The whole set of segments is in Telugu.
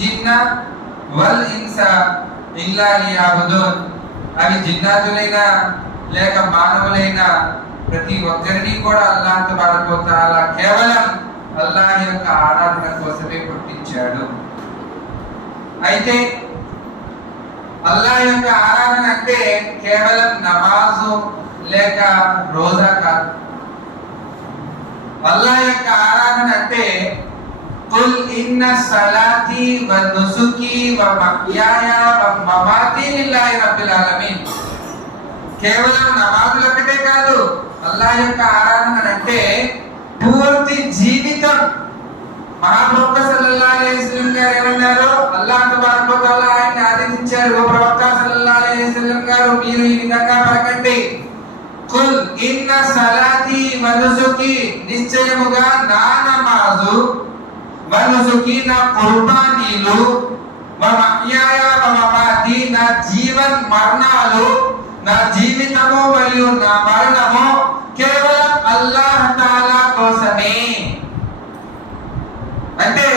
జిన్న వల్ ఇన్సా ఇల్లా లియాబుదున్. అవి జిన్నాతులైనా లేక మానవులైనా ప్రతి ఒక్కరిని కూడా అల్లాహ్ తబారక తఆలా కేవలం అల్లాహ్ యొక్క ఆరాధన కోసమే పుట్టించాడు. అయితే అల్లాహ్ యొక్క ఆరాధన అంటే కేవలం నమాజు లేక రోజా కాదు. అల్లాహ్ యొక్క ఆరాధన అంటే قل ఇన్న صلاتي ونسكي ومحياي ومماتي لله رب العالمين. కేవలం నమాజులు ఒకటే కాదు అల్లాహ్ యొక్క ఆరాధన అంటే పూర్తి జీవితం. మహాప్రవక్త సల్లల్లాహు అలైహి వసల్లం గారు ఏమన్నారు? అల్లాహ్ తబారక వ తఆలా ఆదేశించారు. ఓ ప్రవక్త సల్లల్లాహు అలైహి వసల్లం గారు మీరు ఈ విధంగా పలకండి. కుల్ ఇన్న సలాతి వ నిశ్చయముగా నా నమాజు వ కుర్బానీలు వ మహ్యాయ వ మమాతి నా జీవన్ మరణాలు నా జీవితము మరియు నా మరణము కేవలం అల్లాహ్ తాలా కోసమే అంటే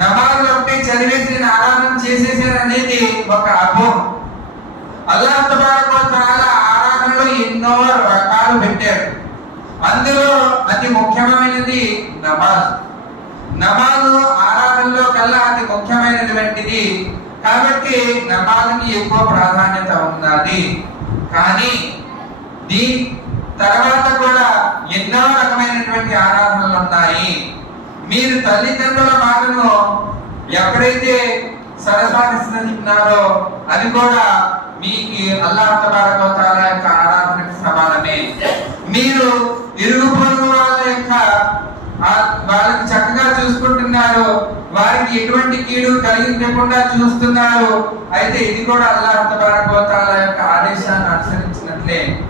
నమాజ్ ఒకటి చదివేసి నేను ఆరాధన చేసేసాను అనేది ఒక అపోహ అల్లాహ్ తబారక వ ఆరాధనలో ఎన్నో రకాలు పెట్టాడు అందులో అతి ముఖ్యమైనది నమాజ్ నమాజ్ ఆరాధనలో కల్లా అతి ముఖ్యమైనటువంటిది. కాబట్టి నమాజుకి ఎక్కువ ప్రాధాన్యత ఉన్నది కానీ దీని తర్వాత కూడా ఎన్నో రకమైనటువంటి ఆరాధనలు ఉన్నాయి. మీరు తల్లిదండ్రుల మాటను ఎప్పుడైతే సరసాగిస్తున్నారో అది కూడా మీకు అల్లాహ్ తబారక యొక్క ఆరాధనకు సమానమే. మీరు ఇరుగు పొరుగు వాళ్ళ యొక్క ఆ- వాళ్ళకి చక్కగా చూసుకుంటున్నారు. వారికి ఎటువంటి కీడు కలిగించకుండా చూస్తున్నారు. అయితే ఇది కూడా అల్లాహ్ తబారకోతాల యొక్క ఆదేశాన్ని అనుసరించినట్లే.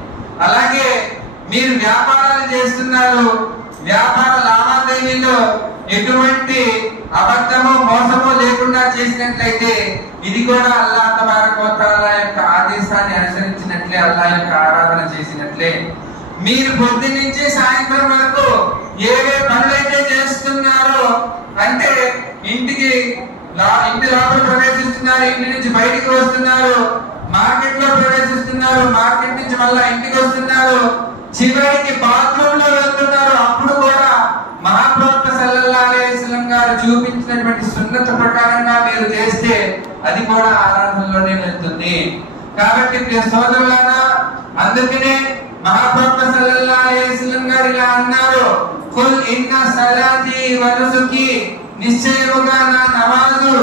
అలాగే మీరు వ్యాపారాలు చేస్తున్నారు. వ్యాపార లావాదేవీలో ఎటువంటి అబద్ధము మోసము లేకుండా చేసినట్లయితే ఇది కూడా అల్లాహ్ తబారకోతాల యొక్క ఆదేశాన్ని అనుసరించినట్లే అల్లాహ్ యొక్క ఆరాధన చేసినట్లే. మీరు పొద్దునించే సాయంత్రం వరకు ఏవే పనులైతే చేస్తున్నారో అంటే ఇంటికి ఇంటి లోపల ప్రవేశిస్తున్నారు ఇంటి నుంచి బయటికి వస్తున్నారు మార్కెట్లో ప్రవేశిస్తున్నారు మార్కెట్ నుంచి మళ్ళా ఇంటికి వస్తున్నారు చివరికి బాత్రూమ్లో వెళ్తున్నారు. అప్పుడు కూడా మహాప్రవక్త సల్లల్లాహు గారు చూపించినటువంటి సున్నత ప్రకారంగా మీరు చేస్తే అది కూడా ఆరాధనలోనే వెళ్తుంది. కాబట్టి ప్రియ సోదరులారా అందుకనే మహాప్రవక్త సల్లల్లాహు గారు ఇలా అన్నారు. కుల్ ఇన్న సలాతి వ నిశ్చయముగా నా నమాజు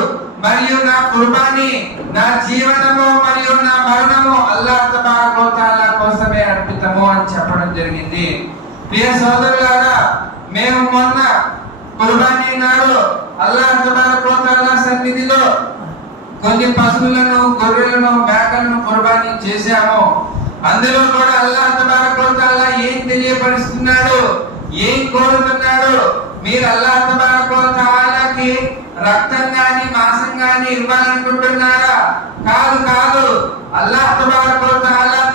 మరియు నా కుర్బానీ నా జీవనము మరియు నా మరణము అల్లాహ్ తబారక వ కోసమే అర్పితము అని చెప్పడం జరిగింది ప్రియ సోదరులారా మేము మొన్న కుర్బానీ నాడు అల్లాహ్ తబారక వ సన్నిధిలో కొన్ని పశువులను గొర్రెలను మేకలను కుర్బానీ చేశాము అందులో కూడా అల్లాహ్ తబారక వ ఏం తెలియపరుస్తున్నాడు ఏం కోరుతున్నాడు మీరు అల్లాహ్ తబారక రక్తం గాని మాంసం గాని ఇవ్వాలనుకుంటున్నారా? కాదు కాదు. అల్లాహ్ తబారక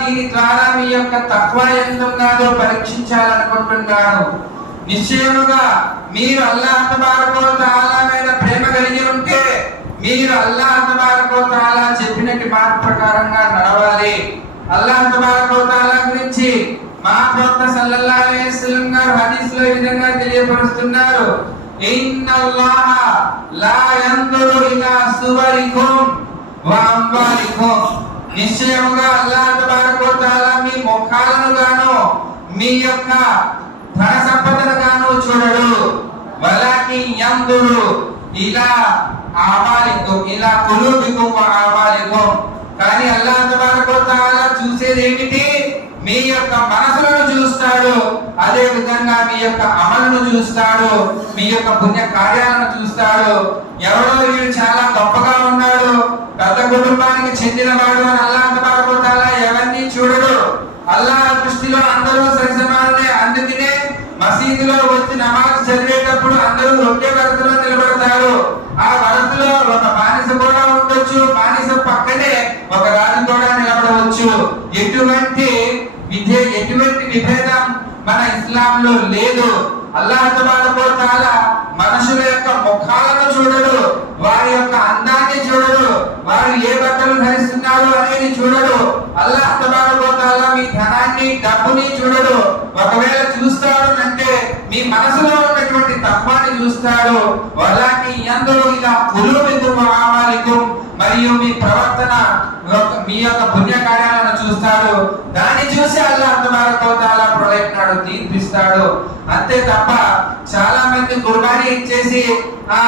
దీని ద్వారా మీ యొక్క తక్కువ ఎంత ఉన్నాదో పరీక్షించాలనుకుంటున్నాను. నిశ్చయముగా మీరు అల్లాహ్ తబారక మీద ప్రేమ కలిగి ఉంటే మీరు అల్లాహ్ తబారక చెప్పినట్టు మాట ప్రకారంగా నడవాలి. అల్లాహ్ తబారక గురించి మా ప్రవక్త సల్లల్లా ఈ విధంగా తెలియపరుస్తున్నారు. ఇన్నల్లాహ లా యందురు ఇలా సువరికుం వ అమ్వాలికుం నిశ్చయముగా అల్లాహ్ తబారక తఆలా మీ ముఖాలను గాను మీ యొక్క ధన సంపదను గాను చూడడు. వలాకి యందురు ఇలా ఆమాలికుం ఇలా కులూబికుం వ ఆమాలికుం కానీ అల్లాహ్ తబారక తఆలా చూసేది ఏమిటి మీ యొక్క మనసులను చూస్తాడు. అదే విధంగా మీ యొక్క అమలును చూస్తాడు. మీ యొక్క పుణ్య కార్యాలను చూస్తాడు. ఎవరో వీడు చాలా గొప్పగా ఉన్నాడు. పెద్ద కుటుంబానికి చెందినవాడు అని అల్లా తబారక వ ఎవరిని చూడడు. అల్లా దృష్టిలో అందరూ సరిసమానులే అందుకనే మసీదులో వచ్చి నమాజ్ చదివేటప్పుడు అందరూ ఒకే వరసలో నిలబడతారు. ఆ వరసలో ఒక బానిస కూడా ఉండొచ్చు. బానిస పక్కనే ఒక రాజు కూడా నిలబడవచ్చు. ఎటువంటి అల్లాహ్ సుబానహు తాలా మనుషుల యొక్క ముఖాలను చూడడు వారి యొక్క అందాన్ని చూడడు వారు ఏ బట్టలు ధరిస్తున్నారు అనేది చూడడు. అల్లాహ్ సుబానహు మీ ధనాన్ని డబ్బుని చూడడు. ఒకవేళ చూస్తాడు అంటే మీ మనసులో ఉన్నటువంటి తత్వాన్ని చూస్తాడు. వలాకి ఎందులో ఇలా కులుబిందు ఆమాలికు మరియు మీ ప్రవర్తన మీ యొక్క పుణ్య కార్యాలను చూస్తాడు. దాన్ని చూసి అల్లాహ్ తాలా ప్రళయనాడు తీర్పిస్తాడు. అంతే తప్ప చాలా మంది కుర్బానీ ఇచ్చేసి ఆ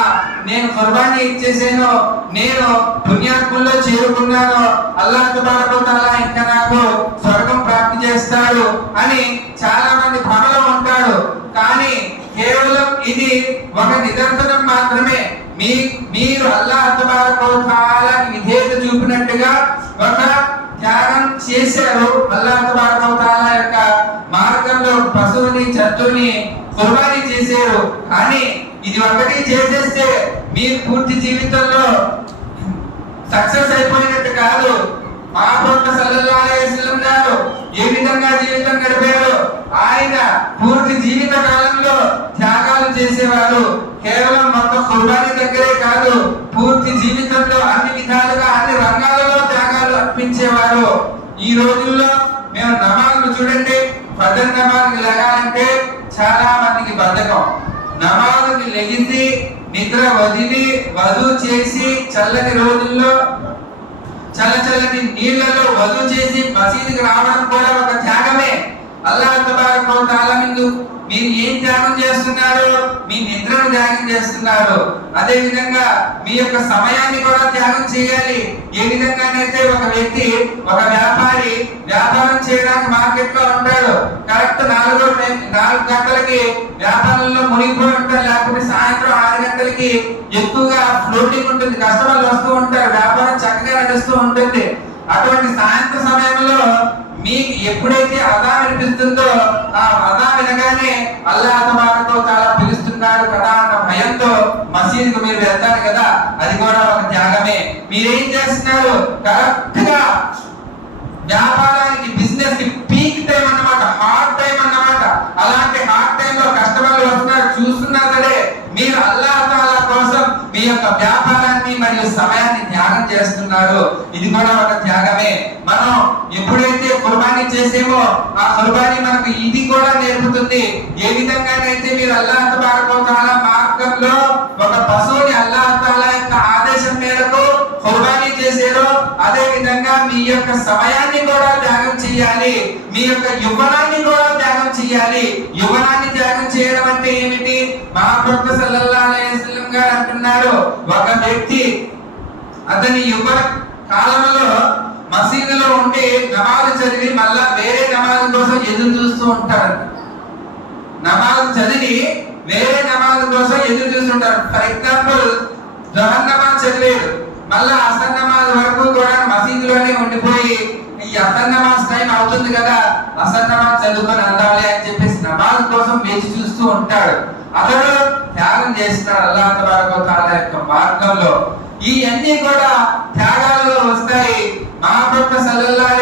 నేను కుర్బానీ ఇచ్చేసాను నేను పుణ్యాత్ముల్లో చేరుకున్నాను అల్లా అంతమారకోతాలా ఇంకా నాకు స్వర్గం ప్రాప్తి చేస్తాడు అని చాలా మంది భ్రమలో ఉంటాడు కానీ కేవలం ఇది ఒక నిదర్శనం మాత్రమే. మీ మీరు అల్లా అతబారకోతాలకి విధేయత చూపినట్టుగా ఒక త్యాగం చేశారు అల్లా అతబారకోతాల యొక్క మార్గంలో పశువుని జంతువుని కుర్బానీ చేశారు. కానీ ఇది ఒకటి చేసేస్తే మీరు పూర్తి జీవితంలో సక్సెస్ అయిపోయినట్టు కాదు. మా ప్రొక్క సల్లల్లాహు అలైహి వసల్లం గారు ఏ విధంగా జీవితం గడిపారు ఆయన పూర్తి జీవిత కాలంలో త్యాగాలు చేసేవారు. కేవలం మొత్తం కుర్బానీ దగ్గరే కాదు పూర్తి జీవితంలో అన్ని విధాలుగా అన్ని రంగాలలో త్యాగాలు అర్పించేవారు ఈ రోజుల్లో మేము నమాజులు చూడండి పద్దెన నమాజ్కి లెగాలంటే చాలా మందికి బద్ధకం నమాజుకి లెగింది నిద్ర వదిలి వధు చేసి చల్లని రోజుల్లో చల్ల చల్లని నీళ్ళలో వధు చేసి మసీదుకి రావడం కూడా ఒక త్యాగమే. అల్లాహ్ తబారక్ తాలా ముందు మీరు ఏం త్యాగం చేస్తున్నారు మీ నిద్రను త్యాగం చేస్తున్నారు అదే విధంగా మీ యొక్క సమయాన్ని కూడా త్యాగం చేయాలి. ఏ విధంగానైతే ఒక వ్యక్తి ఒక వ్యాపారి వ్యాపారం చేయడానికి మార్కెట్లో ఉంటాడు కరెక్ట్ నాలుగో నాలుగు గంటలకి వ్యాపారంలో మునిగిపోయి ఉంటారు లేకపోతే సాయంత్రం ఆరు గంటలకి ఎక్కువగా ఫ్లోటింగ్ ఉంటుంది. కస్టమర్లు వస్తూ ఉంటారు. వ్యాపారం చక్కగా నడుస్తూ ఉంటుంది. అటువంటి సాయంత్రం సమయంలో మీకు ఎప్పుడైతే అదా అనిపిస్తుందో ఆ అదా వినగానే అల్లా తబారకో చాలా పిలుస్తున్నారు కదా అన్న భయంతో మసీదుకు మీరు వెళ్తారు కదా అది కూడా ఒక త్యాగమే. మీరేం చేస్తున్నారు? కరెక్ట్గా వ్యాపారానికి బిజినెస్కి పీక్ టైం అన్నమాట హార్డ్ టైం అన్నమాట. అలాంటి హార్డ్ టైం లో కస్టమర్లు వస్తున్నారు చూస్తున్నా సరే మీరు అల్లా మీ యొక్క వ్యాపారాన్ని మరియు సమయాన్ని త్యాగం చేస్తున్నారు ఇది కూడా ఒక త్యాగమే. మనం ఎప్పుడైతే కుర్బానీ చేసేమో ఆ కుర్బానీ మనకు ఇది కూడా నేర్పుతుంది. ఏ విధంగానైతే మీరు అల్లా తాలా మార్గంలో ఒక పశువుని అల్లా యొక్క ఆదేశం మేరకు కుర్బానీ చేసేదో అదే విధంగా మీ యొక్క సమయాన్ని కూడా త్యాగం చేయాలి. మీ యొక్క యువనాన్ని కూడా త్యాగం చేయాలి. యువనాన్ని త్యాగం చేయడం అంటే ఏమిటి? మహాప్రభు సల్లల్లాహు అలైహి గారు అంటున్నారు ఒక వ్యక్తి అతని యువ కాలంలో మసీదులో ఉండి నమాజ్ చదివి మళ్ళా వేరే నమాజ్ కోసం ఎదురు చూస్తూ ఉంటారు నమాజ్ చదివి వేరే నమాజ్ కోసం ఎదురు చూస్తుంటారు ఫర్ ఎగ్జాంపుల్ జహర్ నమాజ్ చదివాడు. మళ్ళా అసర్ నమాజ్ వరకు కూడా మసీదులోనే ఉండిపోయి ఈ అసర్ నమాజ్ టైం అవుతుంది కదా అసర్ నమాజ్ చదువుకొని అందాలి అని చెప్పేసి నమాజ్ కోసం వేచి చూస్తూ ఉంటాడు. అతడు త్యాగం చేస్తున్నాడు అల్లా తబారకాల యొక్క మార్గంలో ఈ అన్ని కూడా త్యాగాల్లో వస్తాయి. మా ప్రొక్క సల్లల్లాహు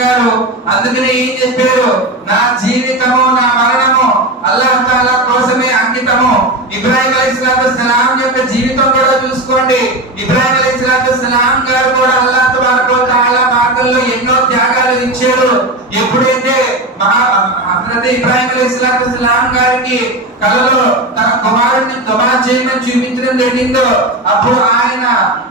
గారు అందుకనే ఏం చెప్పారు? నా జీవితము నా మరణము అల్లాహ్ తాలా కోసమే అంకితము. ఇబ్రాహిం అలైహిస్సలాతు సలాం యొక్క జీవితం కూడా చూసుకోండి. ఇబ్రాహిం అలైహిస్సలాతు సలాం గారు కూడా అల్లాహ్ తబారక తాలా మార్గంలో ఎన్నో త్యాగాలు ఇచ్చారు. ఎప్పుడైతే మహా హజరత్ ఇబ్రాహిం అలైహిస్సలాతు సలాం గారికి కళలో తన కుమారుడిని దుమా చేయమని చూపించడం జరిగిందో అప్పుడు ఆయన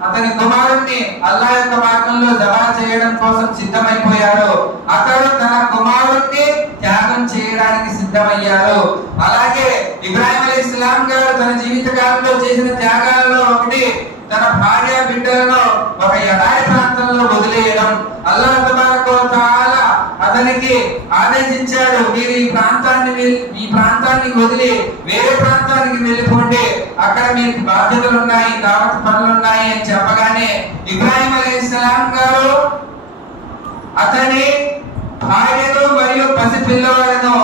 అతని కుమారుడిని అల్లా యొక్క మార్గంలో జమా చేయడం కోసం సిద్ధమైపోయాడు. అతడు తన కుమారుడిని త్యాగం చేయడానికి సిద్ధమయ్యారు అలాగే ఇబ్రాహిం అలీ ఇస్లాం గారు తన జీవిత కాలంలో చేసిన త్యాగాలలో ఒకటి తన భార్య బిడ్డలను ఒక ఎడారి ప్రాంతంలో వదిలేయడం. అల్లాహ్ తబారక అతనికి ఆదేశించాడు మీరు ఈ ప్రాంతాన్ని ఈ ప్రాంతానికి వదిలి వేరే ప్రాంతానికి వెళ్ళిపోండి అక్కడ మీకు బాధ్యతలు ఉన్నాయి దావత్ పనులు ఉన్నాయి అని చెప్పగానే ఇబ్రాహిం అలైహిస్సలాం గారు అతని భార్యను మరియు పసి పిల్లవాళ్ళను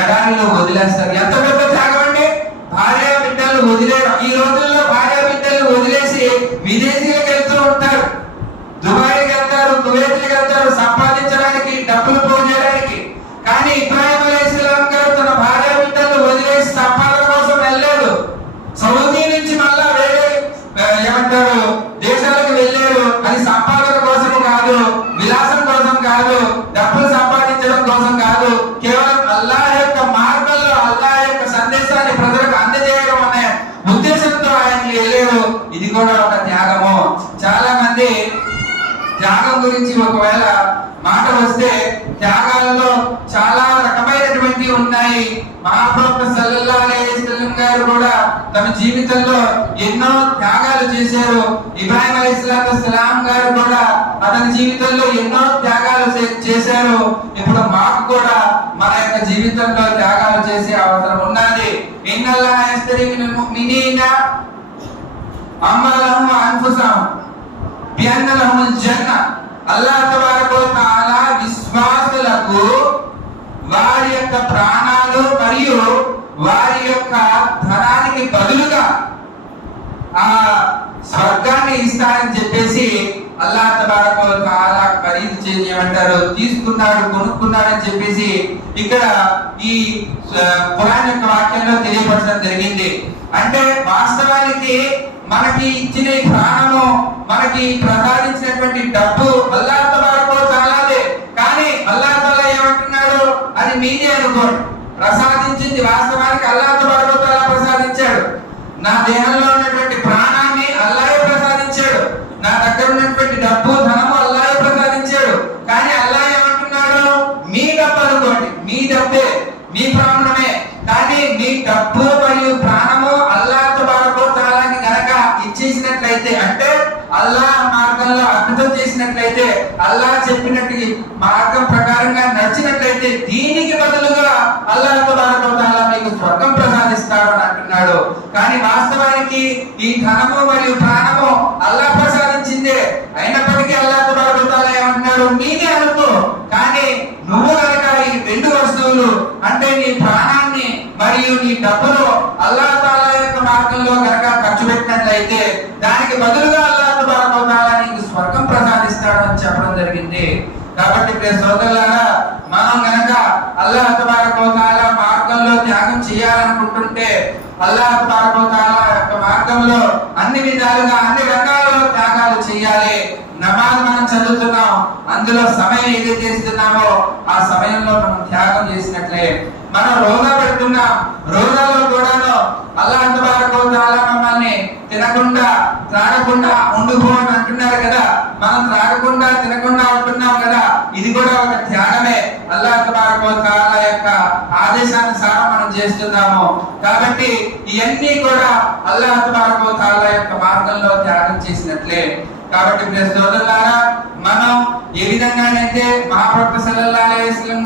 ఎడారిలో వదిలేస్తారు. ఎంత పెద్ద త్యాగం అండి? భార్య బిడ్డలు వదిలేరు. ఈ రోజుల్లో భార్య బిడ్డలు వదిలేసి విదేశీలకు వెళ్తూ ఉంటారు. దుబాయ్కి వెళ్తారు కువైట్కి వెళ్తారు. సంపాదించడానికి డబ్బులు గురించి ఒకవేళ మాట వస్తే త్యాగాలలో చాలా రకమైనటువంటి ఉన్నాయి. మహాప్రభు సల్లల్లాహు అలైహి గారు కూడా తమ జీవితంలో ఎన్నో త్యాగాలు చేశారు. ఇబ్రాహిం అలైహిస్సలాతు సలాం గారు కూడా అతని జీవితంలో ఎన్నో త్యాగాలు చే- చేశారు. ఇప్పుడు మాకు కూడా మన యొక్క జీవితంలో త్యాగాలు చేసే అవసరం ఉన్నది. ఇన్నల్లాహ యస్తరి మినల్ ముഅ్మినీన జన్న. అల్లాహ్ తబారక విశ్వాసులకు వారి యొక్క ప్రాణాలు మరియు వారి యొక్క ధనానికి బదులుగా ఆ స్వర్గాన్ని ఇస్తానని చెప్పేసి అల్లా తబారక తాలా ఖరీదు చేయమంటారు ఏమంటారు తీసుకున్నాడు కొనుక్కున్నాడు అని చెప్పేసి ఇక్కడ ఈ పురాణ యొక్క వాక్యంలో తెలియపరచడం జరిగింది. అంటే వాస్తవానికి మనకి ఇచ్చిన ఈ ప్రాణము మనకి ప్రసాదించినటువంటి డబ్బు అల్లాహ్ తబారక చాలాదే. కానీ అల్లాహ్ ఏమంటున్నాడు? అది మీదే అనుకోండి. ప్రసాదించింది వాస్తవానికి అల్లాహ్ తబారక వ ప్రసాదించాడు. నా దేహంలో ఉన్నటువంటి ప్రాణాన్ని అల్లాహే ప్రసాదించాడు. నా దగ్గర ఉన్నటువంటి డబ్బు ధనము అల్లాహే ప్రసాదించాడు. కానీ అల్లాహ్ ఏమంటున్నాడు? మీ డబ్బు అనుకోండి. మీ డబ్బే మీ ప్రాణమే. కానీ మీ డబ్బు మరియు ప్రాణము అల్లాహ్ ఇచ్చేసినట్లయితే అంటే అల్లాహ్ మార్గంలో అద్భుతం చేసినట్లయితే అల్లాహ్ చెప్పినట్టు మార్గం ప్రకారంగా నడిచినట్లయితే దీనికి బదులుగా అల్లాహ్ తాలా మీకు స్వర్గం ప్రసాదిస్తాడు అని అంటున్నాడు. కానీ వాస్తవానికి ఈ ధనము మరియు ప్రాణము అల్లాహ్ ప్రసాదించిందే. అయినప్పటికీ అల్లా బారకు తాలా ఏమంటున్నాడు? మీదే అనుకో. కానీ నువ్వు కనుక ఈ రెండు వస్తువులు అంటే నీ ప్రాణాన్ని మరియు నీ డబ్బులు అల్లా తాలా యొక్క మార్గంలో కనుక పెట్టినట్లయితే దానికి బదులుగా అల్లాహ్ తబారక నీకు స్వర్గం ప్రసాదిస్తాడని చెప్పడం జరిగింది. కాబట్టి ప్రియ సోదరులారా మనం గనక అల్లాహ్ తబారక మార్గంలో త్యాగం చేయాలనుకుంటుంటే అల్లాహ్ తబారక యొక్క మార్గంలో అన్ని విధాలుగా అన్ని రకాలలో త్యాగాలు చేయాలి. నమాజ్ మనం చదువుతున్నాం అందులో సమయం ఏదైతే చేస్తున్నామో ఆ సమయంలో మనం త్యాగం చేసినట్లే మనం రోజా పెడుతున్నాం. రోజాలో కూడాను అల్లా తబారక తాలా మమ్మల్ని తినకుండా త్రాగకుండా ఉండుకోమని అంటున్నారు కదా. మనం త్రాగకుండా తినకుండా ఉంటున్నాం కదా. ఇది కూడా ఒక ధ్యానమే. అల్లా తబారక తాలా యొక్క ఆదేశానుసారం మనం చేస్తున్నాము. కాబట్టి ఇవన్నీ కూడా అల్లా తబారక తాలా యొక్క మార్గంలో త్యాగం చేసినట్లే. కాబట్టి ప్రియ సోదరులారా మనం ఏ విధంగానైతే మహాప్రభు సల్లల్లాహు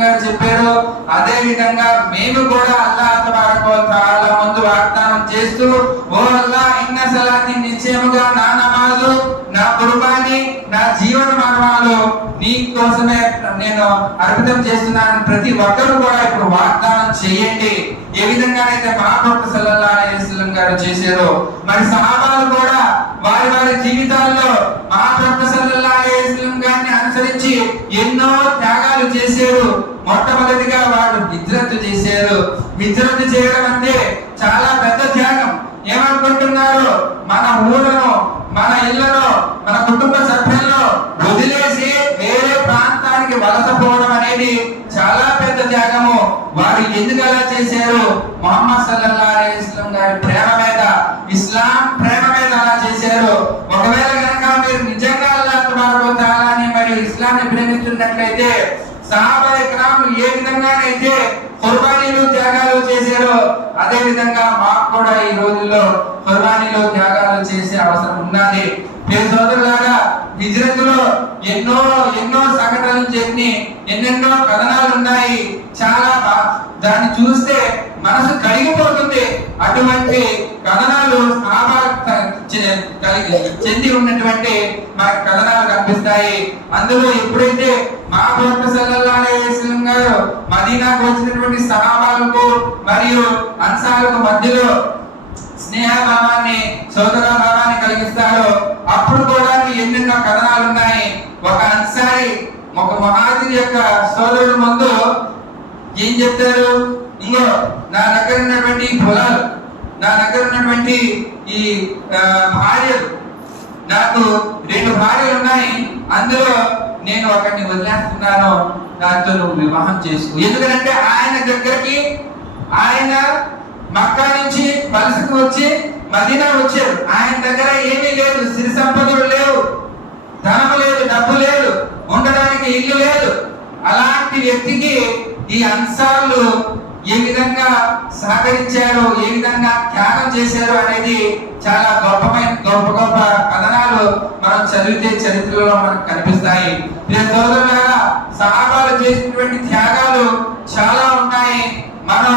గారు చెప్పారో అదే విధంగా మేము కూడా అల్లాహ్ తబారక ముందు వాగ్దానం చేస్తూ ఓ అల్లాహ్ ఇన్న సలాతి నిశ్చయముగా నా నమాజు నా కుర్బానీ నా జీవన మరణాలు నీ కోసమే నేను అర్పితం చేస్తున్నాను ప్రతి ఒక్కరు కూడా ఇప్పుడు వాగ్దానం చేయండి. ఏ విధంగానైతే మహాప్రభు సల్లల్లా అలైవలం గారు చేశారో మరి సహాబాలు కూడా వారి వారి జీవితాల్లో మహాప్రభు సల్లల్లా అలైవలం గారిని అనుసరించి ఎన్నో త్యాగాలు చేశారు. మొట్టమొదటిగా వాడు హిజ్రత్ చేశారు. హిజ్రత్ చేయడం అంటే చాలా పెద్ద త్యాగం. ఏమనుకుంటున్నారు? మన ఊళ్ళను మన ఇళ్ళను మన కుటుంబ చేశారు. మొహమ్మద్ సల్లల్లాహు అలైహి గారి ప్రేమ మీద ఇస్లాం ప్రేమ మీద అలా చేశారు. ఒకవేళ కనుక మీరు నిజంగా అల్లాహ్ తబారక వ మరియు ఇస్లాంని ప్రేమిస్తున్నట్లయితే సహాబా ఇక్రామ్ ఏ విధంగానైతే కుర్బానీలు త్యాగాలు చేశారో అదే విధంగా మాకు కూడా ఈ రోజుల్లో కుర్బానీలు త్యాగాలు చేసే అవసరం ఉన్నది. ప్రియ సోదరులారా హిజ్రత్లో ఎన్నో ఎన్నో సంఘటనలు చెప్పి ఎన్నెన్నో కథనాలు ఉన్నాయి. చాలా దాన్ని చూస్తే మనసు కరిగిపోతుంది. అటువంటి కథనాలు చె- కలిగి చెంది ఉన్నటువంటి మనకు కథనాలు కనిపిస్తాయి. అందులో ఎప్పుడైతే మా ప్రవక్త సల్లల్లాహు గారు మదీనాకు వచ్చినటువంటి సహాబాలకు మరియు అంశాలకు మధ్యలో స్నేహభావాన్ని సోదర భావాన్ని కలిగిస్తారు ఒక మహాజీ యొక్క సోదరుడు ముందు ఏం చెప్తారు? ఇంకో నా దగ్గర ఉన్నటువంటి పొలాలు నా దగ్గర ఉన్నటువంటి ఈ భార్యలు నాకు రెండు భార్యలు ఉన్నాయి. అందులో నేను ఒకరిని వదిలేస్తున్నాను. దాంతో నువ్వు వివాహం చేసుకో. ఎందుకంటే ఆయన దగ్గరికి ఆయన మక్కా నుంచి వలసకు వచ్చి మదీనా వచ్చారు. ఆయన దగ్గర ఏమీ లేదు. సిరి సంపదలు లేవు. ధనము లేదు డబ్బు లేదు. ఉండడానికి ఇల్లు లేదు. అలాంటి వ్యక్తికి ఈ అంశాలు ఏ విధంగా సహకరించారు ఏ విధంగా త్యాగం చేశారు అనేది చాలా గొప్పమైన గొప్ప గొప్ప కథనాలు మనం చదివితే చరిత్రలో మనకు కనిపిస్తాయి. సహాబాలు చేసినటువంటి త్యాగాలు చాలా ఉన్నాయి. మనం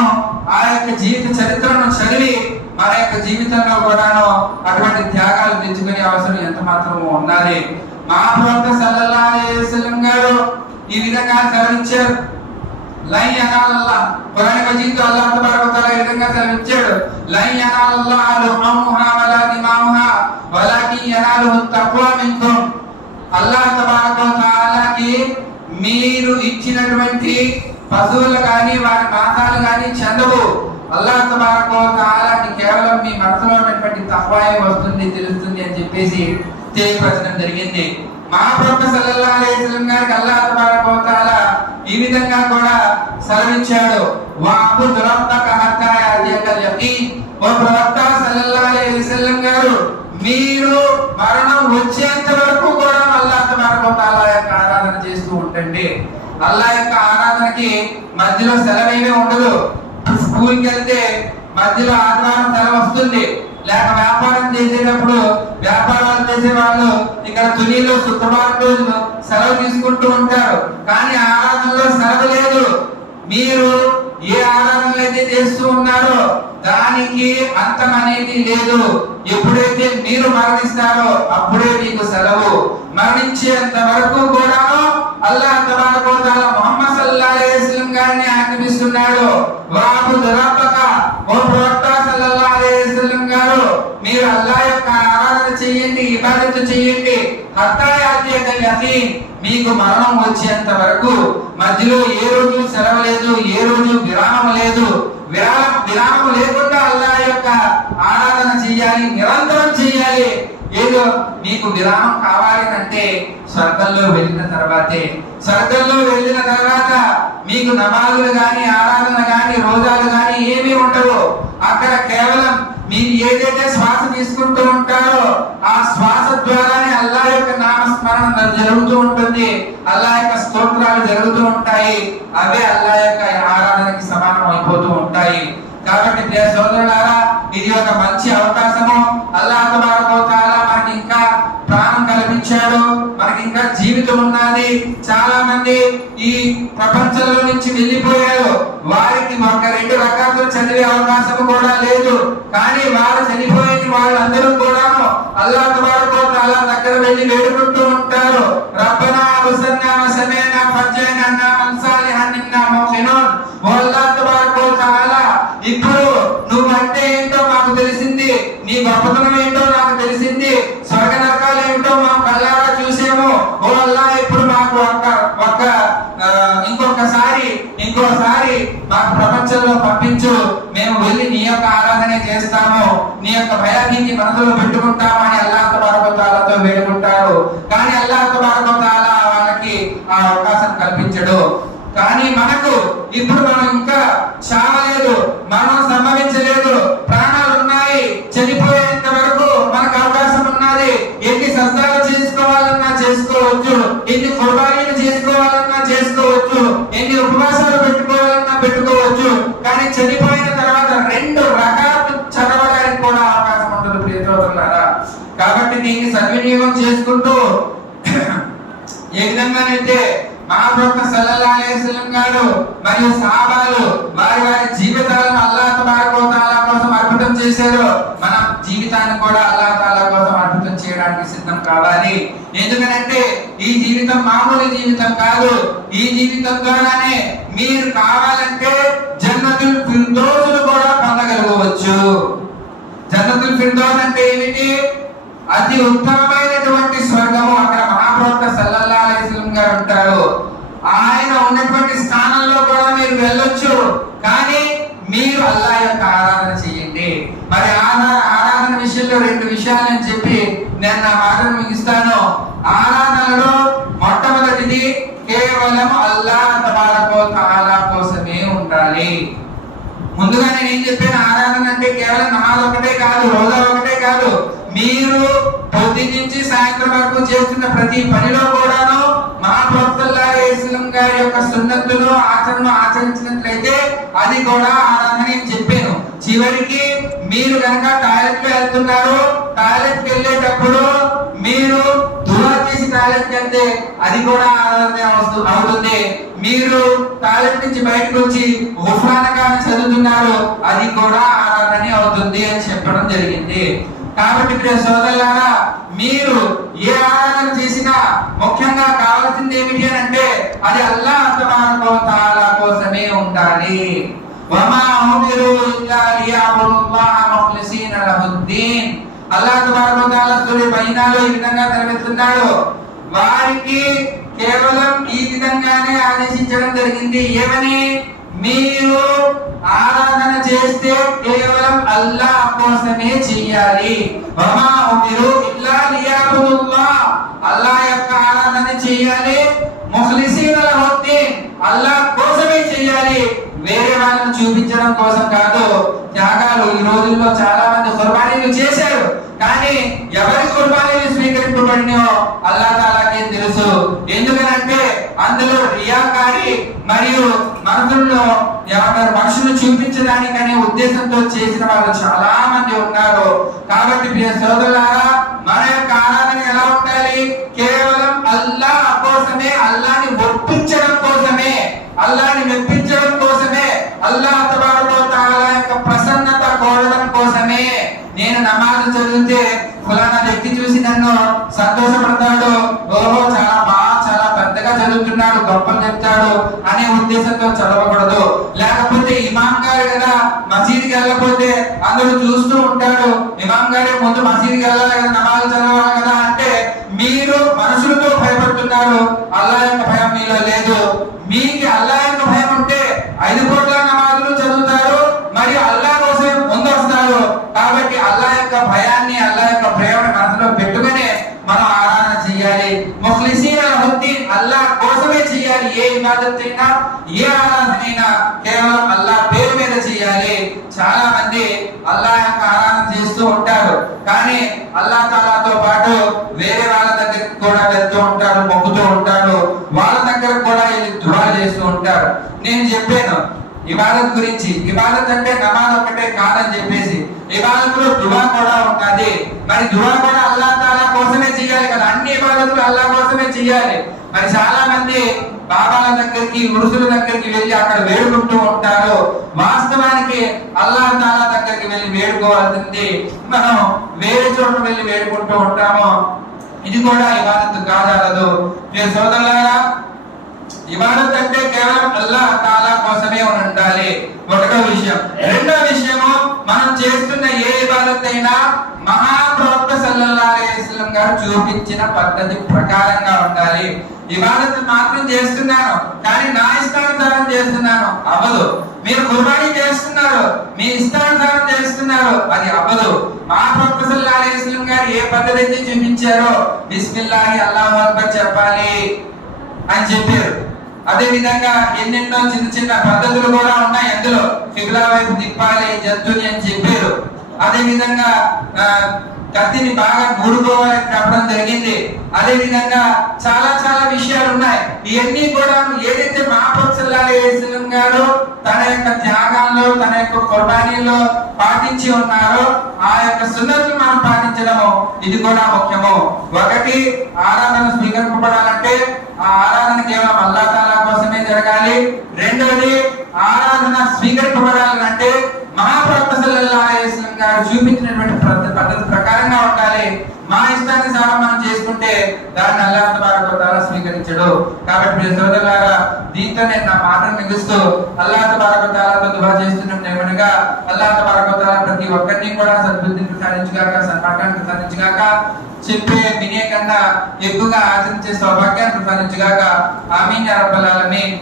ఆ యొక్క జీవిత చరిత్రను చదివి మన యొక్క జీవితంలో కూడాను అటువంటి త్యాగాలు తెచ్చుకునే అవసరం ఎంత మాత్రము ఉండాలి. మహాప్రవక్త సల్లల్లాహు గారు ఈ విధంగా సెలవిచ్చారు. లై యనాలల్లా. ఖురాన్ మజీద్ అల్లాహ్ తబారక తఆలా ఈ విధంగా సెలవిచ్చాడు. లై యనాలల్లా లుహముహా వలా దిమాముహా వలాకి యనాలుహు తక్వా మిన్కుమ్. అల్లాహ్ తబారక తఆలాకి మీరు ఇచ్చినటువంటి పశువులు కానీ వారి మాతాలు కానీ చెందవు. అల్లాహ్ తబారక తఆలాకి కేవలం మీ మనసులో ఉన్నటువంటి తక్వాయే వస్తుంది తెలుస్తుంది అని చెప్పేసి తెలియపరచడం జరిగింది. మహాప్రభు సల్లల్లాహు అలైహి వసల్లం గారికి అల్లాహ్ తబారక వ ఈ విధంగా కూడా సెలవిచ్చాడు. వాబు దురబ్బక హత్తా యాతియకల్ యకీన్. ఓ ప్రవక్త సల్లల్లాహు అలైహి వసల్లం గారు మీరు మరణం వచ్చేంత వరకు కూడా అల్లాహ్ తబారక వ యొక్క ఆరాధన చేస్తూ ఉండండి. అల్లాహ్ యొక్క ఆరాధనకి మధ్యలో సెలవేమీ ఉండదు. స్కూల్కి వెళ్తే మధ్యలో ఆదివారం సెలవు వస్తుంది. లేక వ్యాపారం చేసేటప్పుడు వ్యాపారాలు చేసే వాళ్ళు ఇక్కడ తునిలో శుక్రవారం సెలవు తీసుకుంటూ ఉంటారు. కానీ ఆరాధనలో సెలవు లేదు. మీరు ఏ ఆరాధనలు అయితే చేస్తూ ఉన్నారో దానికి అంతం అనేది లేదు. ఎప్పుడైతే మీరు మరణిస్తారో అప్పుడే మీకు సెలవు. మరణించేంత వరకు కూడా అల్లాహ్ తబారక మొహమ్మద్ తఆలా అలైహి వసల్లం గారిని ఆజ్ఞాపిస్తున్నాడు. వాబు దురబ్బక ఓ ప్రవక్త సల్లల్లాహు అలైహి వసల్లం గారు మీరు అల్లాహ్ యొక్క ఆరాధన చేయండి చెయ్యండి. చేయండి హత్తా మీకు మరణం వచ్చేంత వరకు మధ్యలో ఏ రోజు సెలవు లేదు ఏ రోజు విరామం లేదు. విరామం విరామం లేకుండా అల్లా యొక్క ఆరాధన చేయాలి నిరంతరం చేయాలి ఏదో మీకు విరామం కావాలి అంటే స్వర్గంలో వెళ్ళిన తర్వాతే. స్వర్గంలో వెళ్ళిన తర్వాత మీకు నమాజులు గాని ఆరాధన గాని రోజాలు గాని ఏమీ ఉండవు. అక్కడ కేవలం మీరు ఏదైతే శ్వాస తీసుకుంటూ ఉంటారో ఆ శ్వాస ద్వారానే అల్లా యొక్క నామస్మరణ జరుగుతూ ఉంటుంది. అల్లా యొక్క స్తోత్రాలు జరుగుతూ ఉంటాయి. అవే అల్లా యొక్క ఆరాధనకి సమానం అయిపోతూ ఉంటాయి. కాబట్టి సోదరులారా ఇది ఒక మంచి ఉన్నది. చాలా మంది ఈ ప్రపంచంలో నుంచి వెళ్ళిపోయారు. వారికి ఒక రెండు రకాలు చదివే అవకాశం కూడా లేదు. కానీ వారు చనిపోయిన వాళ్ళందరూ కూడాను అల్లా తబారక వ తఆలా దగ్గర వెళ్ళి వేడుకుంటూ ఉంటారు. రబ్బనా వసన్నా వసమేనా ఫజ్జైనా నామన్ సాలిహన్ ఇన్నా ముఖినూన్ ఓ ఇప్పుడు నువ్వంటే ఏంటో మాకు తెలిసింది. నీ గొప్పతనం ఏంటో నాకు తెలిసింది స్వర్గ నరకాలు ఏంటో మా కళ్ళారా చూసాము ఓ అల్లా ఇప్పుడు మాకు ఒక్క ఒక్క ఆ, ఇంకొకసారి ఇంకోసారి మాకు ప్రపంచంలో పంపించు. మేము వెళ్ళి నీ యొక్క ఆరాధన చేస్తాము. నీ యొక్క భయాన్ని మనసులో పెట్టుకుంటాము అని అల్లాహ్ తబారకతాలతో వేడుకుంటారు కానీ అల్లాహ్ తబారకతాల వాళ్ళకి ఆ అవకాశం కల్పించడు. కానీ మనకు ఇప్పుడు మనం ఇంకా చావలేదు. మనం వినియోగం చేసుకుంటూ ఏ విధంగానైతే మహాప్రభు సల్లల్లాహు గారు మరియు సహాబాలు వారి వారి జీవితాలను అల్లాహ్ తబారక కోసం అర్పితం చేశారు. మన జీవితాన్ని కూడా అల్లాహ్ తాలా కోసం అర్పితం చేయడానికి సిద్ధం కావాలి. ఎందుకంటే ఈ జీవితం మామూలు జీవితం కాదు. ఈ జీవితం ద్వారానే మీరు కావాలంటే జన్నతుల్ ఫిర్దౌసులు కూడా పొందగలగవచ్చు. జన్నతుల్ ఫిర్దౌస్ అంటే ఏమిటి? అతి ఉత్తమమైన ఉన్నటువంటి స్వర్గము అక్కడ మహాప్రవక్త సల్లల్లా అలైస్లం గారు ఉంటారు. ఆయన ఉన్నటువంటి స్థానంలో కూడా మీరు వెళ్ళొచ్చు. కానీ మీరు అల్లా యొక్క ఆరాధన చేయండి. మరి ఆరా- ఆరాధన విషయంలో రెండు విషయాలు నేను చెప్పి నేను నా మాటను ముగిస్తాను. ఆరాధనలో మొట్టమొదటిది కేవలం అల్లా తబారకో తాలా కోసమే ఉండాలి. ముందుగా నేను ఏం చెప్పాను? ఆరాధన అంటే కేవలం నమాజ్ ఒకటే కాదు రోజా ఒకటే కాదు. మీరు పొద్దు నుంచి సాయంత్రం వరకు చేస్తున్న ప్రతి పనిలో కూడాను మహాభక్తుల్లా యేసులం గారి యొక్క సున్నతులు ఆచరణ ఆచరించినట్లయితే అది కూడా ఆరాధన చెప్పాను. చివరికి మీరు కనుక టాయిలెట్కి వెళ్తున్నారు టాయిలెట్కి వెళ్ళేటప్పుడు మీరు దువా చేసి టాయిలెట్ వెళ్తే అది కూడా ఆరాధన అవుతుంది. మీరు టాయిలెట్ నుంచి బయటకు వచ్చి ఉఫ్రానకాన్ని చదువుతున్నారు అది కూడా ఆరాధన అవుతుంది అని చెప్పడం జరిగింది. కాబట్టి ప్రియ సోదరులారా మీరు ఏ ఆరాధన చేసినా ముఖ్యంగా కావాల్సింది ఏమిటి అని అంటే అది అల్లా తబారక వ కోసమే ఉండాలి. వమా ఉమిరు ఇల్లా లియఅబుదుల్లాహ ముఖ్లిసీన లహుద్దీన్. అల్లాహ్ తబారక ఈ విధంగా కనిపిస్తున్నాడు వారికి కేవలం ఈ విధంగానే ఆదేశించడం జరిగింది. ఏమని? మీరు ఆరాధన చేస్తే కేవలం అల్లాహ్ కోసమే చెయ్యాలి వమా ఉమిరు ఇల్లా లియఅబుదుల్లాహ్ అల్లాహ్ యొక్క ఆరాధన చేయాలి. ముఖ్లిసీన లహుద్దీన్ అల్లాహ్ కోసమే చేయాలి. వేరే వాళ్ళని చూపించడం కోసం కాదు త్యాగాలు ఈ రోజుల్లో చాలా మంది కుర్బానీలు చేశారు. కానీ ఎవరి కుర్బానీలు స్వీకరింపబడినో అల్లా తాలాకే తెలుసు. ఎందుకనంటే అందులో రియాకారి మరియు మనసుల్లో ఏమంటారు మనుషులు చూపించడానికనే ఉద్దేశంతో చేసిన వాళ్ళు చాలా మంది ఉన్నారు. కాబట్టి ప్రియ సోదరులారా మన ఇమాం గారే ముందు వెళ్ళాలి కదా చేయాలి. ముఖ్లిసీన అల్లా కోసమే చేయాలి. ఏ ఇబాదత్ అయినా ఏ ఆరాధనైనా కేవలం అల్లా పేరు మీద చేయాలి. చాలా మంది అల్లా యొక్క ఆరాధన చేస్తూ ఉంటారు. కానీ అల్లా తాలాతో పాటు వేరే వాళ్ళ దగ్గరికి కూడా వెళ్తూ ఉంటారు మొక్కుతూ ఉంటారు. వాళ్ళ దగ్గర కూడా వెళ్ళి దువా చేస్తూ ఉంటారు. నేను చెప్పాను ఇబాదత్ గురించి. ఇబాదత్ అంటే నమాజ్ ఒకటే కాదని చెప్పేసి. ఇబాదతులు దువా కూడా ఉన్నది మరి దువా కూడా అల్లా తాలా కోసమే చేయాలి కదా. అన్ని ఇబాదతులు అల్లా కోసమే చేయాలి మరి చాలా మంది బాబాల దగ్గరికి ఉరుసుల దగ్గరికి వెళ్ళి అక్కడ వేడుకుంటూ ఉంటారు. వాస్తవానికి అల్లా తాలా దగ్గరికి వెళ్ళి వేడుకోవాల్సింది. మనం వేరే చోట వెళ్ళి వేడుకుంటూ ఉంటాము. ఇది కూడా ఇబాదత్ కాదాలదు. నేను సోదరులారా ఇబాదత్ అంటే కేవలం అల్లాహ్ తాలా కోసమే ఉండాలి. ఒకటో విషయం. రెండో విషయం మనం చేస్తున్న ఏ ఇబాదత్ అయినా మహాప్రవక్త సల్లల్లాహు గారు చూపించిన పద్ధతి ప్రకారంగా ఉండాలి. ఇబాదత్ మాత్రం చేస్తున్నాను కానీ నా ఇష్టానుసారం చేస్తున్నాను. అవ్వదు. మీరు కుర్బానీ చేస్తున్నారు మీ ఇష్టానుసారం చేస్తున్నారు అది అవ్వదు. మహాప్రవక్త ప్రొఫెసర్ గారు ఏ పద్ధతి అయితే చూపించారో బిస్మిల్లాహి అల్లాహు అక్బర్ చెప్పాలి అని చెప్పారు. అదే విధంగా ఎన్నెన్నో చిన్న చిన్న పద్ధతులు కూడా ఉన్నాయి. అందులో ఫిబ్లా వైపు తిప్పాలి జంతుని అని చెప్పారు. అదే విధంగా ఆ, కత్తిని బాగా మూడుకోవాలని చెప్పడం జరిగింది. అదే విధంగా చాలా చాలా విషయాలు ఉన్నాయి. ఇవన్నీ కూడా ఏదైతే మహాపక్షల్లాం గారు తన యొక్క త్యాగాల్లో తన యొక్క కుర్బానీలో పాటించి ఉన్నారో ఆ యొక్క సున్నతులు మనం పాటించడము ఇది కూడా ముఖ్యము. ఒకటి ఆరాధన స్వీకరింపబడాలంటే ఆ ఆరాధన కేవలం అల్లా తాలా కోసమే జరగాలి. రెండోది ఆరాధన స్వీకరింపబడాలంటే మహాప్రవక్త సల్లల్లాహు గారు చూపించినటువంటి పద్ధతి ప్రకారంగా ఉండాలి. మా ఇష్టానుసారం మనం చేసుకుంటే దాన్ని అల్లాహ్ తబారక వ స్వీకరించడు. కాబట్టి మీ సోదరులారా దీంతో నేను నా మాటను ముగిస్తూ అల్లాహ్ తబారక తాలాతో దుబా దువా చేస్తున్నాం ఏమనగా అల్లాహ్ తబారక తాలా ప్రతి ఒక్కరిని కూడా సద్బుద్ధిని ప్రసాదించుగాక సన్మార్గాన్ని ప్రసాదించుగాక చెప్పే వినే కన్నా ఎక్కువగా ఆచరించే సౌభాగ్యాన్ని ప్రసాదించుగాక. ఆమీన్ యా రబ్బల్ ఆలమీన్.